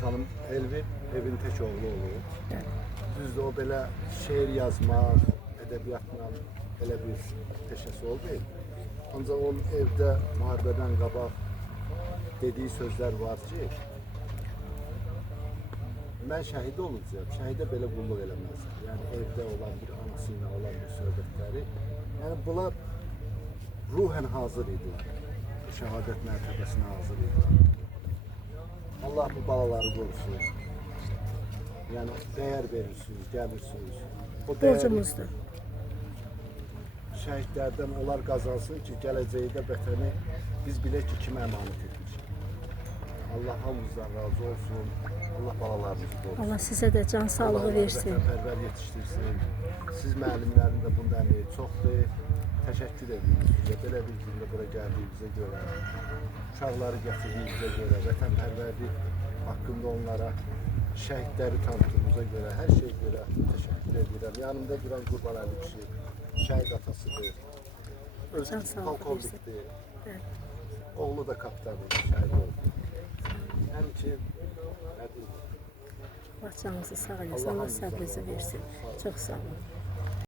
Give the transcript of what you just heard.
xanım Elvin evin tək oğlu olur. Evet. Düzdür, o belə şeir yazmaq, ədəbiyyatla elə bir peşəsi olmayıb. Ancaq onun evdə müharibədən qabaq dediyi sözlər var ki, mən şəhid olacağım, şəhidə belə qulluq eləməzdim. Yəni evdə olan bir anası ilə olan bir söhbətləri, yəni bunlar ruhen hazır idi. Şəhadət mərtəbəsinə hazır idi. Allah bu balaları qorusun. Yəni dəyər verirsiniz, gəlirsiniz. O Borcumuzdur. Şəhidlərdən onlar qazansın ki, gələcəkdə vətəni biz bilək ki, kimə əmanət etmişik. Allah hamımızdan razı olsun. Allah balalarımızı qorusun. Allah sizə də can sağlığı versin. Vətənpərvər yetişdirsin. Siz müəllimlərin də bunda əmeyi çoxdur. Təşəkkür edirik sizə. Belə bir gündə bura gəldiyinizə görə, uşaqları gətirdiyinizə görə, vətənpərvərlik haqqında onlara, şəhidləri tanıtdığınıza görə, hər şeyə görə təşəkkür edirəm. Yanımda duran Qurbanəli kişi şəhid atasıdır. Özü polkovnikdir. Oğlu da kapitandır, şəhid oldu. Həmçin, Allah canınızı sağ eləsin, Allah səbrinizi versin. Çox sağ olun.